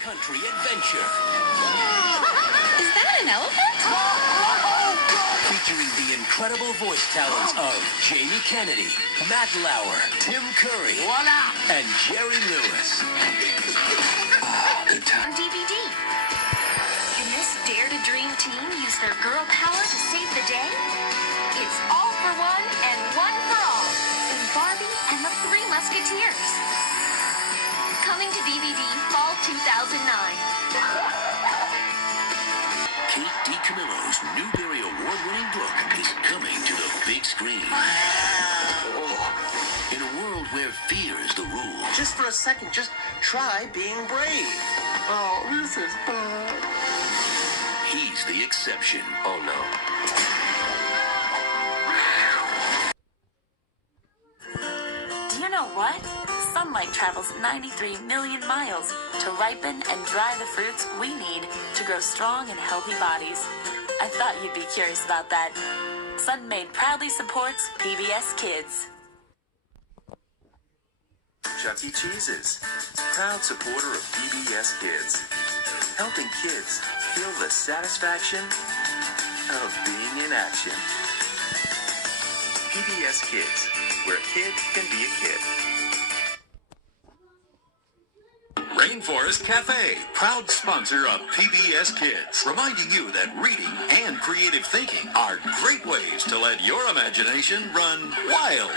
Country adventure. Is that an elephant? Featuring the incredible voice talents of Jamie Kennedy, Matt Lauer, Tim Curry, and Jerry Lewis. On DVD. Can this Dare to Dream team use their girl power to save the day? It's all for one and one for all in Barbie and the Three Musketeers. Coming to DVD fall 2009. Kate DiCamillo's Newbery Award-winning book is coming to the big screen. In a world where fear is the rule. Just for a second, just try being brave. Oh, this is bad. He's the exception. Oh, no. Do you know what? Sunlight travels 93 million miles to ripen and dry the fruits we need to grow strong and healthy bodies. I thought you'd be curious about that. Sunmade proudly supports PBS Kids. Chuck E. Cheese's, proud supporter of PBS Kids, helping kids feel the satisfaction of being in action. PBS Kids, where a kid can be a kid. Rainforest Cafe, proud sponsor of PBS Kids, reminding you that reading and creative thinking are great ways to let your imagination run wild.